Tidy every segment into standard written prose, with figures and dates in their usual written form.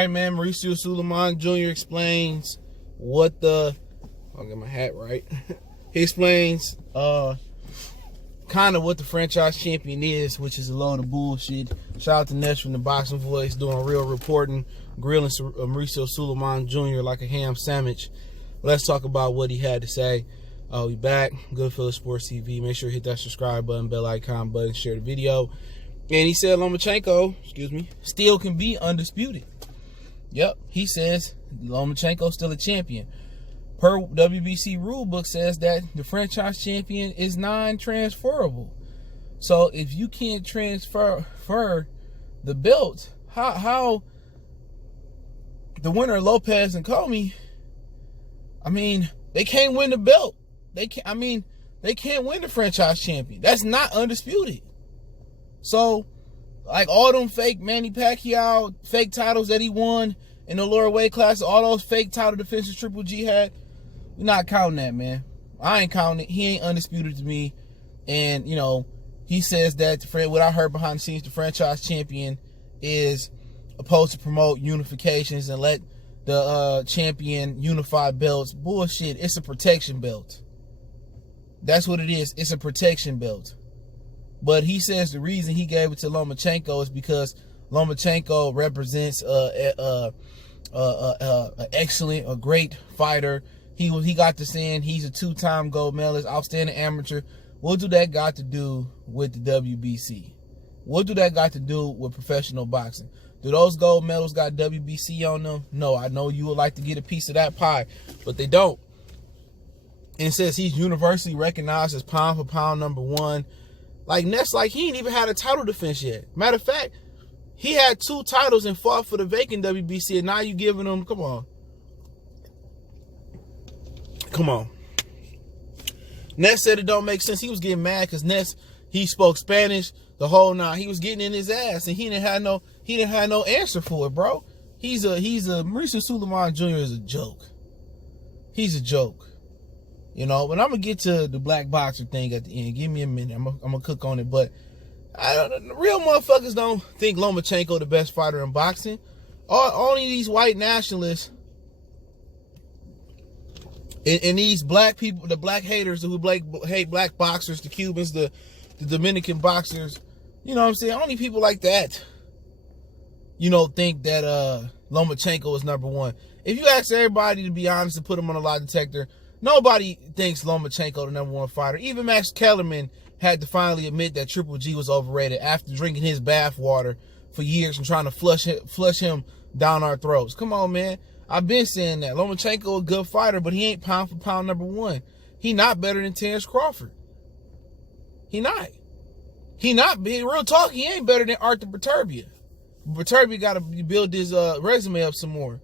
right, man. Mauricio Sulaiman Jr. explains what the... I'll get my hat right. He explains kind of what the franchise champion is, which is a load of bullshit. Shout out to Ness from the Boxing Voice doing real reporting, grilling Mauricio Sulaiman Jr. like a ham sandwich. Let's talk about what he had to say. We back. Goodfellas Sports TV. Make sure you hit that subscribe button, bell icon button, share the video. And he said Lomachenko, still can be undisputed. Yep, he says Lomachenko still a champion. Per WBC rulebook says that the franchise champion is non-transferable. So if you can't transfer the belt, how the winner Lopez and Comey, they can't win the belt. They can't win the franchise champion. That's not undisputed. So, like all them fake Manny Pacquiao fake titles that he won in the lower weight class, all those fake title defenses Triple G had, we're not counting that, man. I ain't counting it. He ain't undisputed to me. And, he says that what I heard behind the scenes, the franchise champion is supposed to promote unifications and let the champion unify belts. Bullshit. It's a protection belt. That's what it is. It's a protection belt. But he says the reason he gave it to Lomachenko is because Lomachenko represents an excellent, a great fighter. He got to saying he's a two-time gold medalist, outstanding amateur. What do that got to do with the WBC? What do that got to do with professional boxing? Do those gold medals got WBC on them? No, I know you would like to get a piece of that pie, but they don't. And it says he's universally recognized as pound for pound #1. Like Ness, he ain't even had a title defense yet. Matter of fact, he had 2 titles and fought for the vacant WBC, and now you giving him, come on. Ness said it don't make sense. He was getting mad because Ness, he spoke Spanish the whole night. He was getting in his ass, and he didn't have no answer for it, bro. Mauricio Sulaiman Jr. is a joke. He's a joke. But I'm going to get to the black boxer thing at the end. Give me a minute. I'm going to cook on it. But real motherfuckers don't think Lomachenko the best fighter in boxing. Only these white nationalists and these black people, the black haters who hate black boxers, the Cubans, the Dominican boxers, you know what I'm saying? Only people like that, think that Lomachenko is #1. If you ask everybody to be honest and put them on a lie detector, nobody thinks Lomachenko the #1 fighter. Even Max Kellerman had to finally admit that Triple G was overrated after drinking his bath water for years and trying to flush him down our throats. Come on, man. I've been saying that. Lomachenko a good fighter, but he ain't pound for pound #1. He not better than Terrence Crawford. He not. Real talk, he ain't better than Arthur Beterbiev. Beterbiev got to build his resume up some more.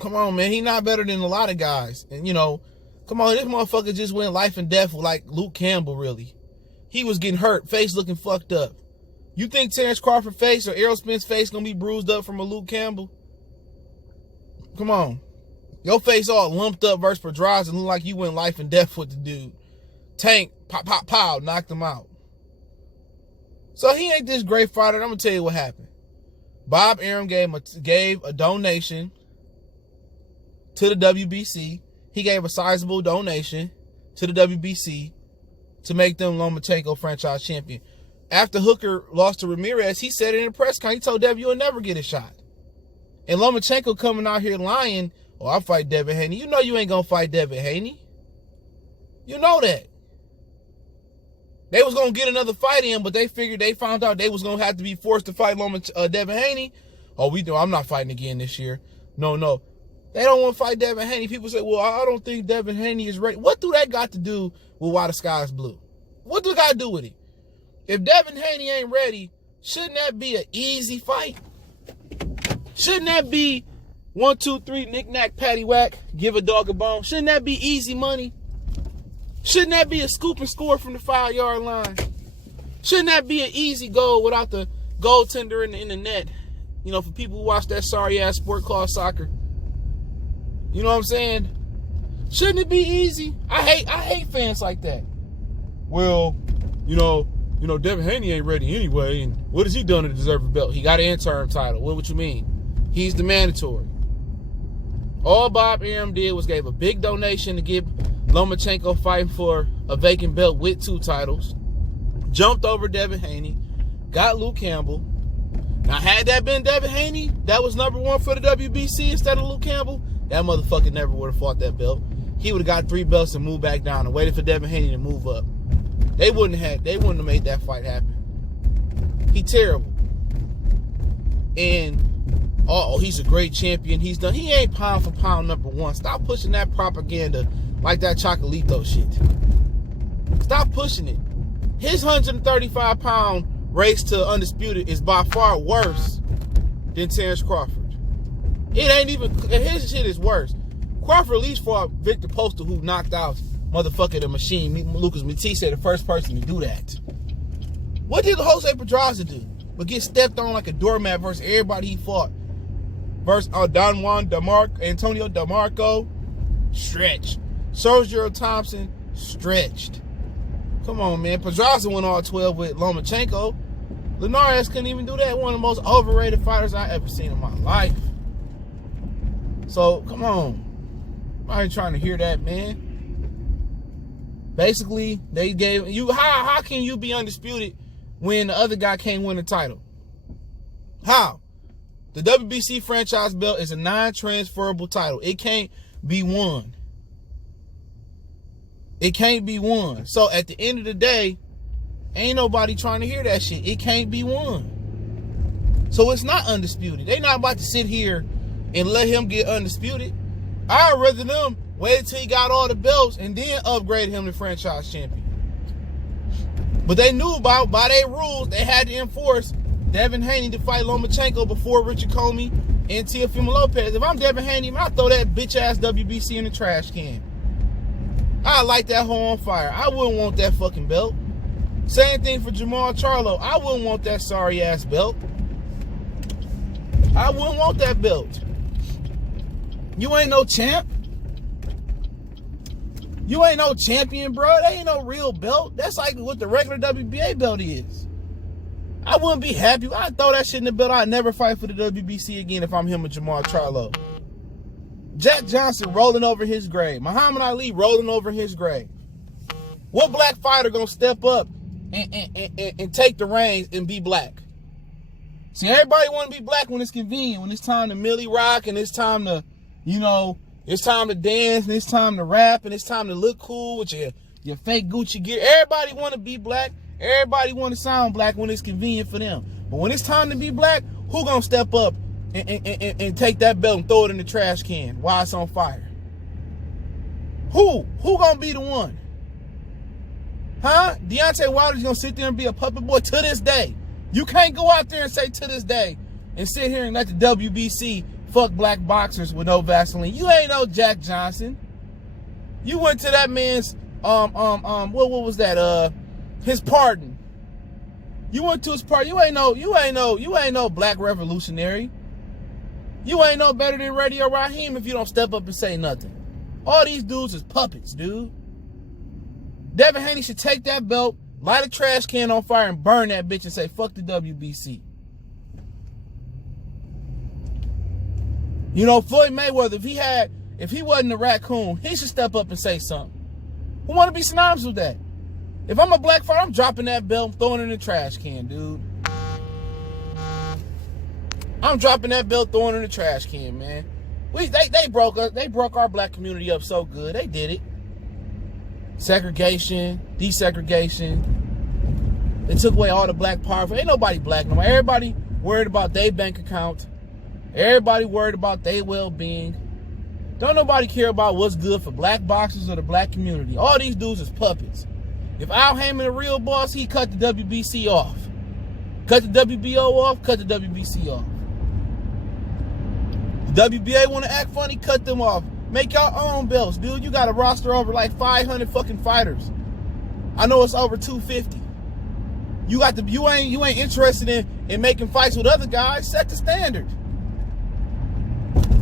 Come on, man. He not better than a lot of guys. And, come on, this motherfucker just went life and death like Luke Campbell, really. He was getting hurt, face looking fucked up. You think Terrence Crawford's face or Errol Spence' face gonna be bruised up from a Luke Campbell? Come on. Your face all lumped up versus Pedraza and look like you went life and death with the dude. Tank, pop, pop, pow, knocked him out. So he ain't this great fighter. I'm gonna tell you what happened. Bob Arum gave a donation to the WBC. He gave a sizable donation to the WBC to make them Lomachenko franchise champion. After Hooker lost to Ramirez, he said it in a press conference. He told Devin, you'll never get a shot. And Lomachenko coming out here lying, I'll fight Devin Haney. You know you ain't going to fight Devin Haney. You know that. They was going to get another fight in, but they found out they was going to have to be forced to fight Devin Haney. I'm not fighting again this year. No. They don't want to fight Devin Haney. People say, well, I don't think Devin Haney is ready. What do that got to do with why the sky is blue? What do it got to do with it? If Devin Haney ain't ready, shouldn't that be an easy fight? Shouldn't that be 1, 2, 3, knick-knack, paddywhack, give a dog a bone? Shouldn't that be easy money? Shouldn't that be a scoop and score from the 5-yard line? Shouldn't that be an easy goal without the goaltender in the net? For people who watch that sorry-ass sport called soccer. You know what I'm saying? Shouldn't it be easy? I hate fans like that. Well, you know, Devin Haney ain't ready anyway, and what has he done to deserve a belt? He got an interim title. What you mean? He's the mandatory. All Bob Arum did was gave a big donation to get Lomachenko fighting for a vacant belt with 2 titles. Jumped over Devin Haney. Got Luke Campbell. Now, had that been Devin Haney, that was #1 for the WBC instead of Luke Campbell, that motherfucker never would have fought that belt. He would have got 3 belts and moved back down and waited for Devin Haney to move up. They wouldn't have made that fight happen. He terrible. And oh, he's a great champion. He ain't pound for pound #1. Stop pushing that propaganda like that Chocolito shit. Stop pushing it. His 135-pound race to Undisputed is by far worse than Terrence Crawford. It ain't even, his shit is worse. Crawford at least fought Victor Postal, who knocked out motherfucker the machine. Lucas Matisse, the first person to do that. What did Jose Pedraza do? But get stepped on like a doormat versus everybody he fought. Versus Antonio DeMarco, stretch. Sergio Thompson, stretched. Come on, man. Pedraza went all 12 with Lomachenko. Linares couldn't even do that. One of the most overrated fighters I ever seen in my life. So, come on. I ain't trying to hear that, man. Basically, they gave you, how can you be undisputed when the other guy can't win the title? How? The WBC franchise belt is a non-transferable title. It can't be won. It can't be won. So at the end of the day, ain't nobody trying to hear that shit. It can't be won. So it's not undisputed. They not about to sit here and let him get undisputed. I'd rather them wait until he got all the belts and then upgrade him to franchise champion. But they knew by their rules, they had to enforce Devin Haney to fight Lomachenko before Richard Comey and Teofimo Lopez. If I'm Devin Haney, man, I'd throw that bitch-ass WBC in the trash can. I'd light that hoe on fire. I wouldn't want that fucking belt. Same thing for Jermall Charlo. I wouldn't want that sorry-ass belt. I wouldn't want that belt. You ain't no champ. You ain't no champion, bro. That ain't no real belt. That's like what the regular WBA belt is. I wouldn't be happy. I'd throw that shit in the belt. I'd never fight for the WBC again if I'm him or Jermall Charlo. Jack Johnson rolling over his grave. Muhammad Ali rolling over his grave. What black fighter gonna step up and take the reins and be black? See, everybody want to be black when it's convenient, when it's time to Millie Rock and it's time to, you know, it's time to dance and it's time to rap and it's time to look cool with your fake Gucci gear. Everybody want to be black. Everybody want to sound black when it's convenient for them. But when it's time to be black, who gonna step up and take that belt and throw it in the trash can while it's on fire? Who gonna be the one? Huh? Deontay Wilder's gonna sit there and be a puppet boy to this day. You can't go out there and say to this day and sit here and let the WBC fuck black boxers with no Vaseline. You ain't no Jack Johnson. You went to that man's what was that? His pardon. You went to his pardon. You ain't no black revolutionary. You ain't no better than Radio Raheem if you don't step up and say nothing. All these dudes is puppets, dude. Devin Haney should take that belt, light a trash can on fire, and burn that bitch and say, fuck the WBC. You know, Floyd Mayweather, if he wasn't a raccoon, he should step up and say something. Who want to be synonymous with that? If I'm a black fighter, I'm dropping that belt, throwing it in the trash can, dude. I'm dropping that belt, throwing it in the trash can, man. They broke us. They broke our black community up so good. They did it. Segregation, desegregation. They took away all the black power. Ain't nobody black no more. Everybody worried about their bank account. Everybody worried about their well-being. Don't nobody care about what's good for black boxers or the black community. All these dudes is puppets. If Al Heyman a real boss, he cut the WBC off. Cut the WBO off, cut the WBC off. The WBA want to act funny, cut them off. Make your own belts, dude. You got a roster over like 500 fucking fighters. I know it's over 250. You ain't interested in making fights with other guys. Set the standard.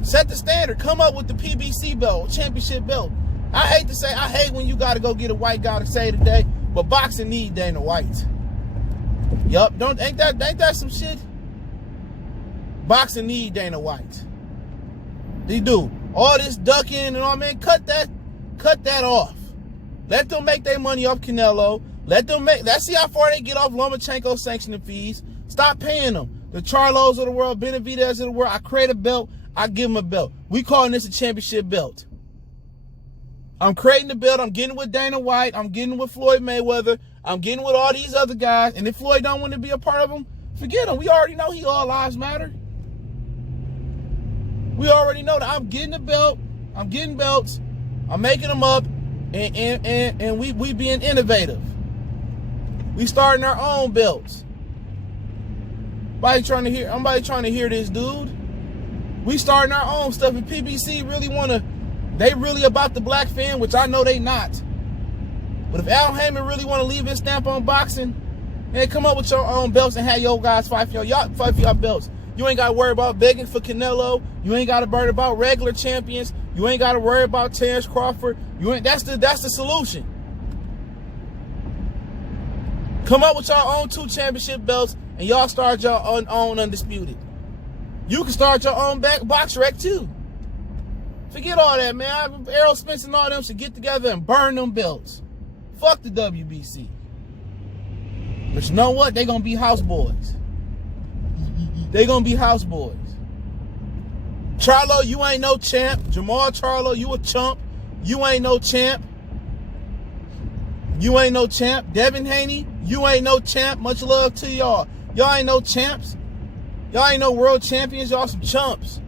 Set the standard. Come up with the PBC belt, championship belt. I hate when you got to go get a white guy to say today, but boxing need Dana White. Yup, ain't that some shit? Boxing need Dana White. They do. All this ducking and all, man, cut that off. Let them make their money off Canelo. Let's see how far they get off Lomachenko sanctioning fees. Stop paying them. The Charlos of the world, Benavidez of the world. I create a belt, I give them a belt. We calling this a championship belt. I'm creating the belt. I'm getting with Dana White. I'm getting with Floyd Mayweather. I'm getting with all these other guys. And if Floyd don't want to be a part of them, forget him. We already know all lives matter. We already know that I'm getting the belt. I'm getting belts. I'm making them up. And we being innovative. We starting our own belts. Somebody trying to hear this, dude. We starting our own stuff. And PBC they really about the black fan, which I know they not. But if Al Heyman really want to leave his stamp on boxing, man, come up with your own belts and have your guys fight for y'all fight for your belts. You ain't got to worry about begging for Canelo. You ain't got to worry about regular champions. You ain't got to worry about Terrence Crawford. That's the solution. Come up with your own 2 championship belts and y'all start your own Undisputed. You can start your own box rec too. Forget all that, man. Errol Spence and all them should get together and burn them belts. Fuck the WBC. But you know what? They gonna be houseboys. They gonna be houseboys. Charlo, you ain't no champ. Jermall Charlo, you a chump. You ain't no champ. You ain't no champ. Devin Haney, you ain't no champ. Much love to y'all. Y'all ain't no champs. Y'all ain't no world champions. Y'all some chumps.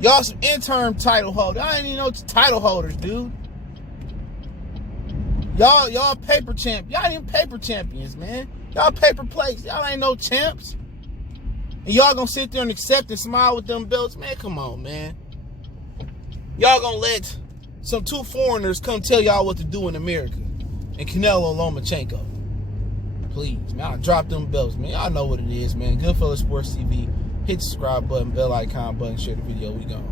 Y'all some interim title holders. Y'all ain't even no title holders, dude. Y'all paper champ. Y'all ain't even paper champions, man. Y'all paper plates. Y'all ain't no champs. And y'all gonna sit there and accept and smile with them belts? Man, come on, man. Y'all gonna let some 2 foreigners come tell y'all what to do in America. And Canelo and Lomachenko. Please, man, I'll drop them belts, man. Y'all know what it is, man. Goodfellas Sports TV. Hit the subscribe button, bell icon button, share the video. We gone.